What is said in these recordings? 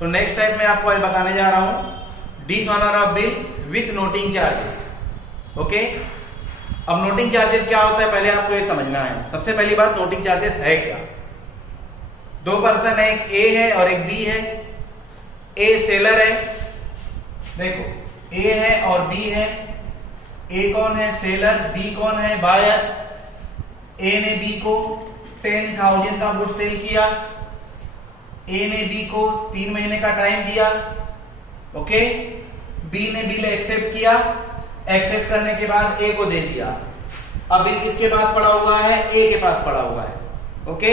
तो next type मैं आपको आज बताने जा रहा हूं dishonour of bill with noting charges. Okay, अब नोटिंग चार्जेस क्या होता है पहले आपको ये समझना है। सबसे पहली बात, नोटिंग चार्जेस है क्या? दो पर्सन है, एक ए है और एक बी है। ए सेलर है, देखो ए है और बी है। ए कौन है? सेलर। बी कौन है? बायर। ए ने बी को 10,000 का गुड सेल किया। ए ने बी को 3 महीने का टाइम दिया। ओके, बी ने बिल एक्सेप्ट किया। एक्सेप्ट करने के बाद ए को दे दिया। अब बिल किसके पास पड़ा हुआ है? ए के पास पड़ा हुआ है। ओके,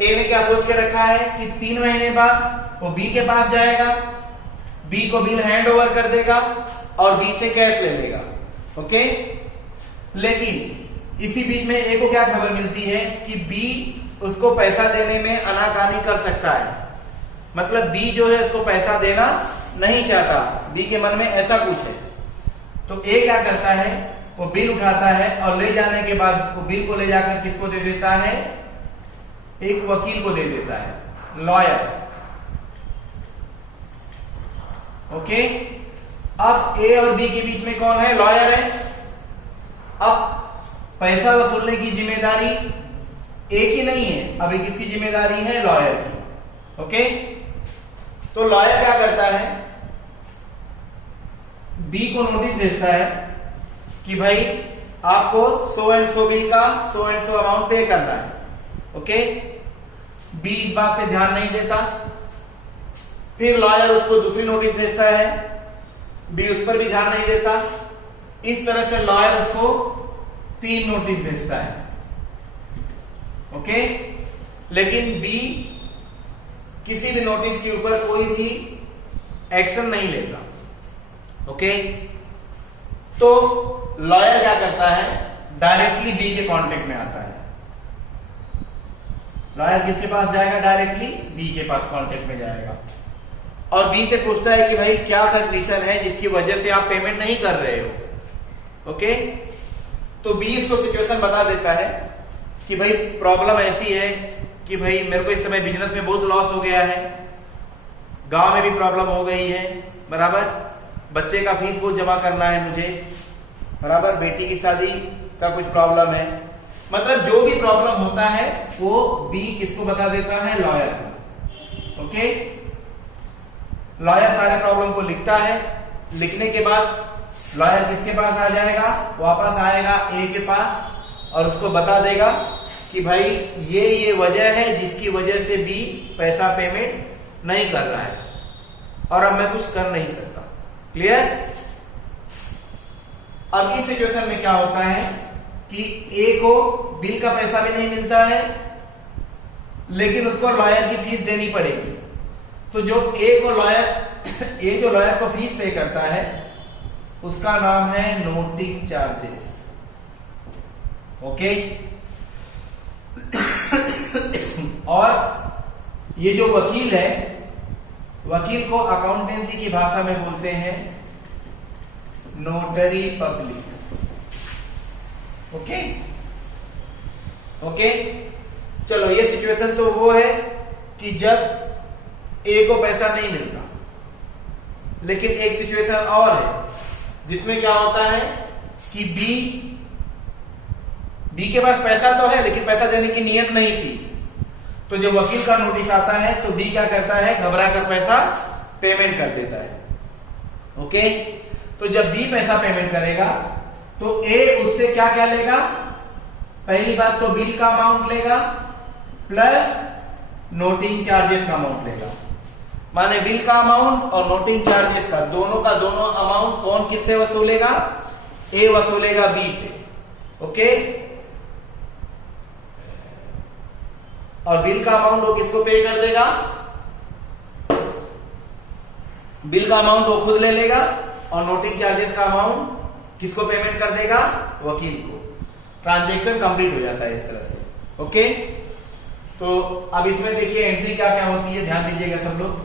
ए ने क्या सोच के रखा है कि 3 महीने बाद वो बी के पास जाएगा, बी को बिल हैंड ओवर कर देगा और बी से कैश ले लेगा। ओके, लेकिन इसी बीच में ए को क्या खबर मिलती है कि बी उसको पैसा देने में आनाकानी कर सकता है। मतलब बी जो है उसको पैसा देना नहीं चाहता, बी के मन में ऐसा कुछ है। तो ए क्या करता है, वो बिल उठाता है और ले जाने के बाद वो बिल को ले जाकर किसको दे देता है? एक वकील को दे देता है, लॉयर। ओके, अब ए और बी के बीच में कौन है? लॉयर है। अब पैसा वसूलने की जिम्मेदारी ए की नहीं है, अब किसकी जिम्मेदारी है? लॉयर की। ओके, तो लॉयर क्या करता है, बी को नोटिस भेजता है कि भाई आपको सो एंड सो बिल का सो एंड सो अमाउंट पे करना है। ओके, बी इस बात पे ध्यान नहीं देता। फिर लॉयर उसको दूसरी नोटिस भेजता है, बी उस पर भी ध्यान नहीं देता। इस तरह से लॉयर उसको 3 नोटिस भेजता है। ओके, लेकिन बी किसी भी नोटिस के ऊपर कोई भी एक्शन नहीं लेता। ओके, तो लॉयर क्या करता है? डायरेक्टली बी के कांटेक्ट में आता है। लॉयर किसके पास जाएगा? डायरेक्टली बी के पास कांटेक्ट में जाएगा और बी से पूछता है कि भाई क्या कंडीशन है जिसकी वजह से आप पेमेंट नहीं कर रहे हो। ओके, तो बी इसको सिचुएशन बता देता है कि भाई प्रॉब्लम ऐसी है कि भाई मेरे को इस समय बिजनेस में बहुत लॉस हो गया है, गांव में भी प्रॉब्लम हो गई है, बराबर, बच्चे का फीस बहुत जमा करना है मुझे, बराबर, बेटी की शादी का कुछ प्रॉब्लम है। मतलब जो भी प्रॉब्लम होता है वो बी किसको बता देता है? लॉयर को। ओके, लॉयर सारे प्रॉब्लम को लिखता है। लिखने के बाद लॉयर किसके पास आ जाएगा? वापस आएगा ए के पास और उसको बता देगा कि भाई ये वजह है जिसकी वजह से बी पैसा पेमेंट नहीं कर रहा है और अब मैं कुछ कर नहीं सकता। क्लियर? अब इस सिचुएशन में क्या होता है कि ए को बिल का पैसा भी नहीं मिलता है लेकिन उसको लॉयर की फीस देनी पड़ेगी। तो जो ए जो लॉयर को फीस पे करता है उसका नाम है नोटिंग चार्जेस। ओके, और ये जो वकील है, वकील को अकाउंटेंसी की भाषा में बोलते हैं नोटरी पब्लिक। ओके, ओके, चलो, ये सिचुएशन तो वो है कि जब ए को पैसा नहीं मिलता। लेकिन एक सिचुएशन और है जिसमें क्या होता है कि बी के पास पैसा तो है लेकिन पैसा देने की नियत नहीं थी। तो जब वकील का नोटिस आता है तो बी क्या करता है? घबरा कर पैसा पेमेंट कर देता है। ओके, तो जब बी पैसा पेमेंट करेगा तो ए उससे क्या क्या लेगा? पहली बात तो बिल का अमाउंट लेगा प्लस नोटिंग चार्जेस का अमाउंट लेगा। माने बिल का अमाउंट और नोटिंग चार्जेस का दोनों अमाउंट कौन किससे वसूलेगा? ए वसूलेगा बी से। ओके, और बिल का अमाउंट वो किसको पे कर देगा? बिल का अमाउंट वो खुद ले लेगा और नोटिंग चार्जेस का अमाउंट किसको पेमेंट कर देगा? वकील को। ट्रांजैक्शन कंप्लीट हो जाता है इस तरह से। ओके, तो अब इसमें देखिए एंट्री क्या क्या होती है, ध्यान दीजिएगा सब लोग।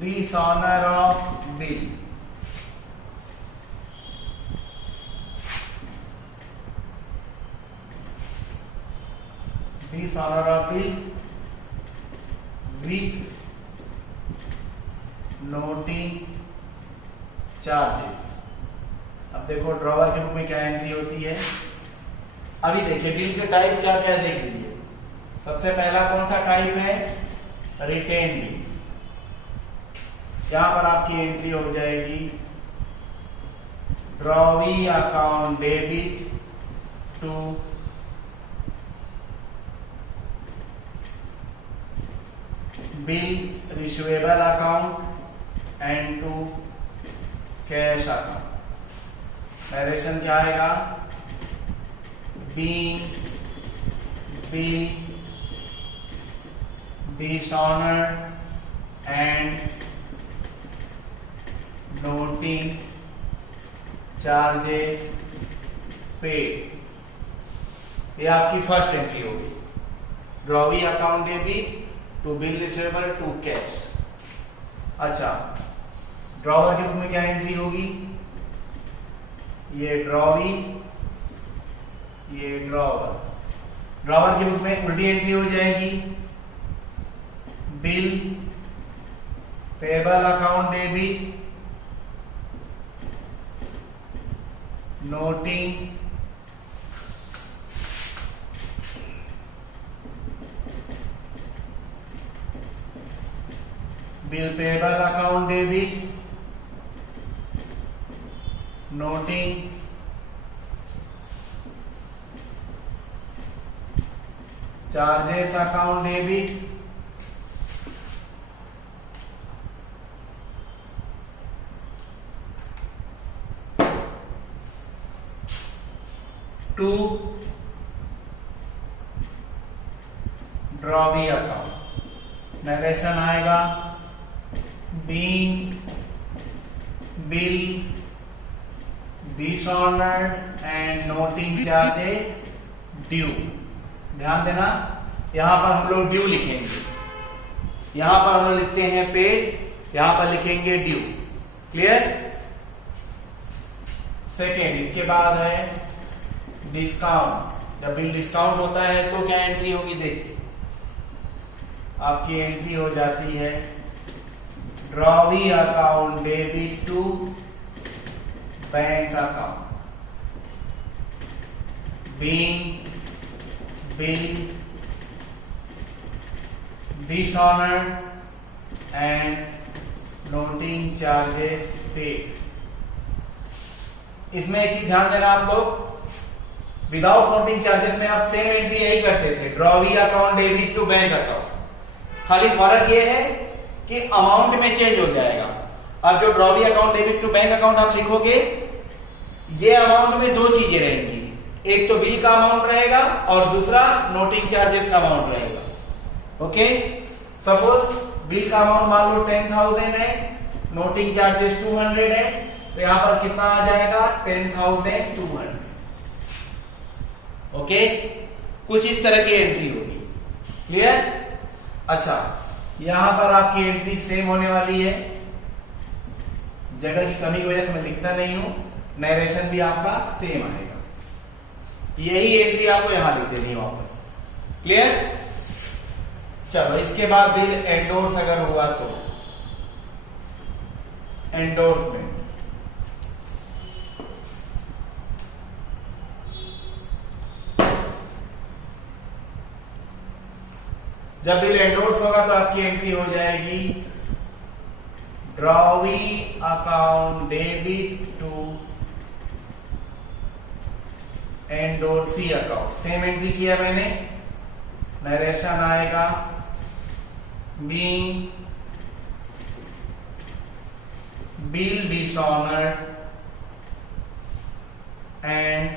Dishonour of bill. Dishonour of bill with noting charges. अब देखो ड्रॉवर के बुक में क्या एंट्री होती है। अभी देखिए बिल के टाइप क्या क्या देख लीजिए। सबसे पहला कौन सा टाइप है, रिटेन बिल। यहां पर आपकी एंट्री हो जाएगी drawee account debit to bill receivable account and to cash account. Narration क्या आएगा, being bill dishonored and noting charges paid। ये आपकी फर्स्ट एंट्री होगी, drawee account debit to bill receivable to cash. अच्छा, ड्रॉवर के book में क्या entry होगी, ये ड्रॉवी, ये ड्रॉवर। ड्रॉवर के बुक में उल्टी एंट्री हो जाएगी, bill payable account debit noting bill payable account debit noting charges account debit to drawee account. Narration आएगा being bill dishonoured and noting charges due. ध्यान देना, यहां पर हम लोग ड्यू लिखेंगे, यहां पर हम लोग लिखते हैं पेड, यहां पर लिखेंगे ड्यू। क्लियर। सेकेंड, इसके बाद है डिस्काउंट। जब बिल डिस्काउंट होता है तो क्या एंट्री होगी, देखिए आपकी एंट्री हो जाती है drawee account debit to bank account being bill dishonoured and noting charges paid. इसमें एक चीज ध्यान देना आप लोग, विदाउट नोटिंग चार्जेस में आप सेम एंट्री यही करते थे, drawee account debit to bank account. खाली फर्क ये है कि अमाउंट में चेंज हो जाएगा। अब जो drawee account debit to bank account आप लिखोगे, ये अमाउंट में दो चीजें रहेंगी, एक तो बिल का अमाउंट रहेगा और दूसरा नोटिंग चार्जेस का अमाउंट रहेगा। ओके, सपोज बिल का अमाउंट मान लो 10,000 है, नोटिंग चार्जेस 200 है, तो यहां पर कितना आ जाएगा 10,200। ओके, कुछ इस तरह की एंट्री होगी। क्लियर। अच्छा, यहां पर आपकी एंट्री सेम होने वाली है, जगह की कमी की वजह से मैं लिखता नहीं हूं, नरेशन भी आपका सेम आएगा, यही एंट्री आपको यहां लिख देनी है वापस। क्लियर। चलो, इसके बाद बिल एंडोर्स अगर हुआ तो एंडोर्समेंट। जब बिल एंडोर्स होगा तो आपकी एंट्री हो जाएगी drawee account debit to endorsee account. Same entry किया मैंने, नरेशन आएगा being bill dishonoured and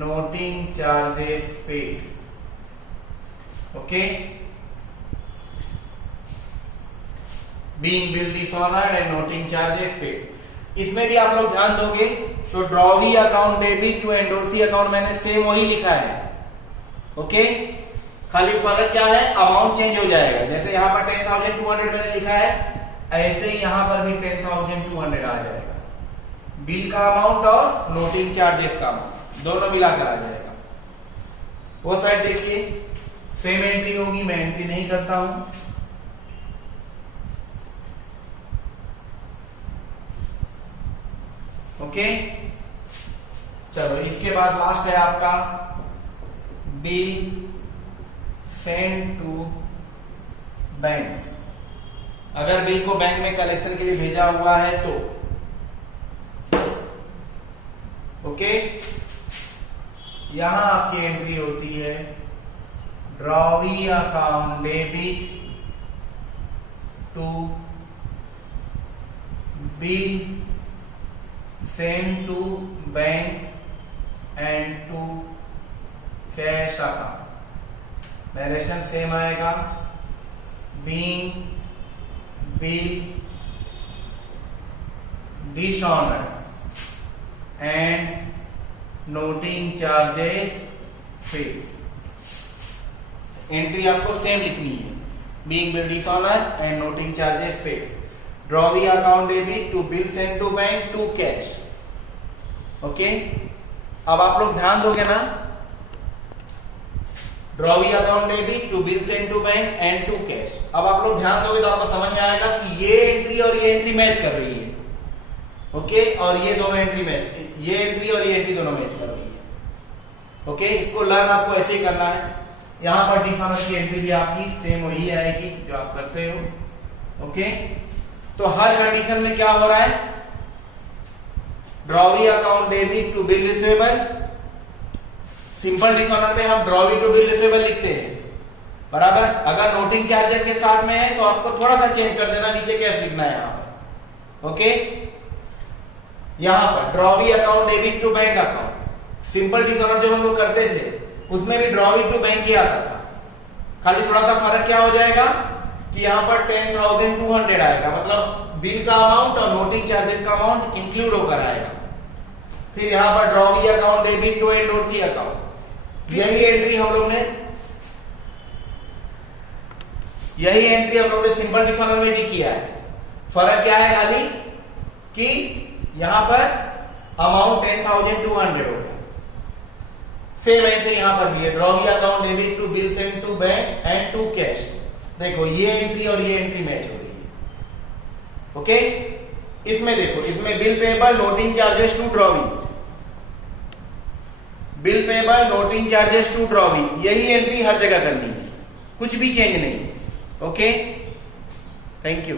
noting charges paid. Okay, being bill dishonoured and noting charges paid. इसमें भी आप लोग ध्यान दोगे तो drawee account debit to endorsee account मैंने सेम वही लिखा है। ओके, खाली फर्क क्या है, अमाउंट चेंज हो जाएगा। जैसे यहां पर 10,200 मैंने लिखा है, ऐसे ही यहां पर भी 10,200 आ जाएगा। बिल का अमाउंट और नोटिंग चार्जेस का अमाउंट दोनों मिलाकर आ जाएगा। वो साइड देखिए, सेम एंट्री होगी, मैं एंट्री नहीं करता हूं। ओके, चलो इसके बाद लास्ट है आपका बिल सेंड टू बैंक। अगर बिल को बैंक में कलेक्शन के लिए भेजा हुआ है तो ओके, यहां आपकी एंट्री होती है drawee account debit to bill send to bank and to cash account. Narration same आएगा, being bill dishonoured and noting charges paid. Entry आपको सेम लिखनी है, being bill dishonoured and noting charges paid. Drawee account debit to bill send to bank to cash. Okay, अब आप लोग ध्यान दोगे ना, drawee account debit to bill send to bank and to cash. अब आप लोग ध्यान दोगे तो आपको समझ में आएगा कि ये एंट्री और ये एंट्री मैच कर रही है। ओके, और ये दोनों एंट्री मैच, ये एंट्री और ये एंट्री दोनों मैच कर रही है। ओके, इसको लर्न आपको ऐसे ही करना है। यहां पर डिसऑनर की एंट्री भी आपकी सेम वही आएगी जो आप करते हो। ओके, तो हर कंडीशन में क्या हो रहा है, drawee account debit to bill receivable. Simple dishonour में हम ड्रॉवी टू बिल रिसीवेबल लिखते हैं, बराबर। अगर नोटिंग चार्जेस के साथ में है तो आपको थोड़ा सा चेंज कर देना, नीचे कैश लिखना है यहां पर। ओके, यहां पर drawee account debit to bank account. Simple dishonour जो हम लोग करते थे उसमें भी ड्रॉवी टू बैंक ही आता था, खाली थोड़ा सा फर्क क्या हो जाएगा कि यहां पर 10,200 आएगा, मतलब बिल का अमाउंट और नोटिंग चार्जेस का अमाउंट इंक्लूड होकर आएगा। फिर यहां पर drawee account debit to endorsee account. यही एंट्री हम लोग ने सिंपल डिसऑनर में भी किया है। फर्क क्या है खाली कि यहां पर अमाउंट 10,200 हो गया। सेम ऐसे यहां पर भी है, drawee account debit to bill send to bank and to cash. देखो ये एंट्री और ये एंट्री मैच हो रही है। ओके, इसमें देखो, इसमें bill payable noting charges to drawee, bill payable noting charges to drawee, यही एंट्री हर जगह करनी है, कुछ भी चेंज नहीं। Okay, thank you.